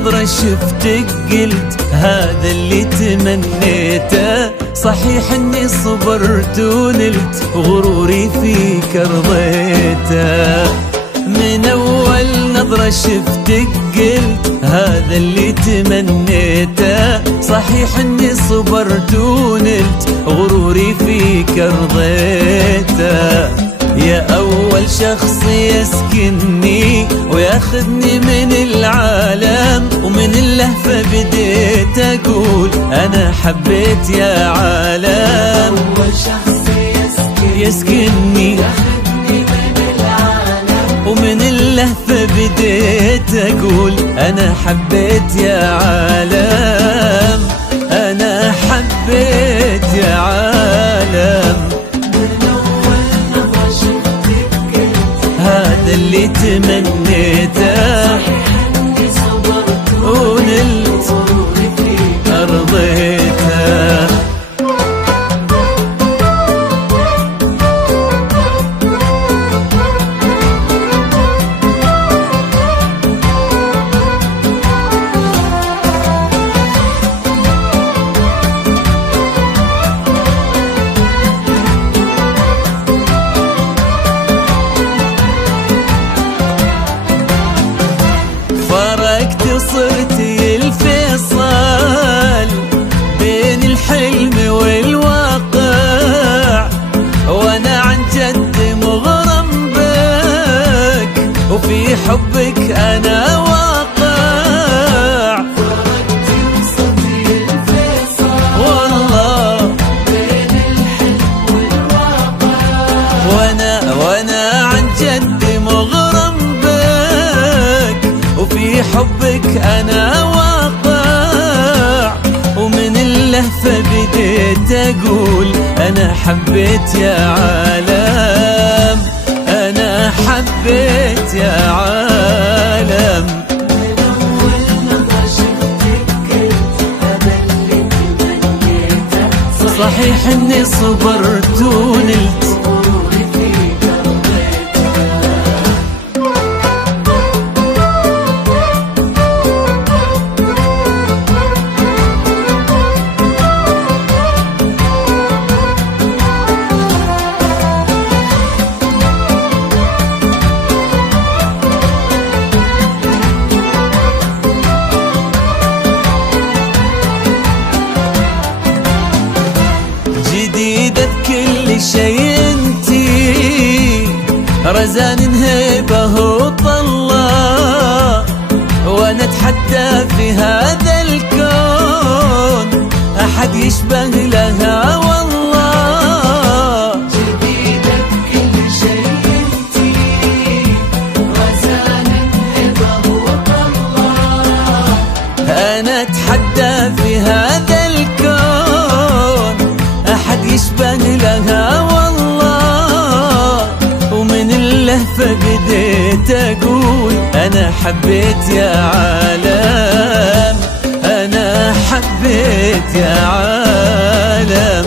نظرة شفتك قلت هذا اللي تمنيته. صحيح اني صبرت ونلت غروري فيك رضيته. من اول نظرة شفتك قلت هذا اللي تمنيته. صحيح اني صبرت ونلت غروري فيك رضيته. يا أول شخص يسكنني وياخذني من العالم، ومن اللهفة بديت أقول أنا حبيت يا عالم. أول شخص يسكنني ياخذني من العالم، ومن اللهفة بديت أقول أنا حبيت يا عالم. أنا حبيت يا عالم. هذا اللي تمنيته. صحيح اني صبرت ونلت غروري فيك رضيته. فرقت صرتي الفيصل بين الحلم والواقع، وانا عن جد مغرم بك وفي حبك انا واقع. فرقت صرتي الفيصل والله بين الحلم والواقع، وانا عن جد مغرم وفي حبك أنا واقع. ومن اللهفة بديت أقول أنا حبيت يا عالم. أنا حبيت يا عالم. من أول نظرة شفتك قلت هذا اللي تمنيته. صحيح إني صبرت ونلت غروري فيك جديدة بكل شي انتي، رزان هيبة وطلة، وانا اتحدى في هذا الكون احد يشبه لها والله. جديدة بكل شي انتي، رزان هبة وطلة، انا اتحدى في هذا الكون احد يشبه لها والله. ومن اللهفة بديت اقول انا حبيت يا عالم. انا حبيت يا عالم.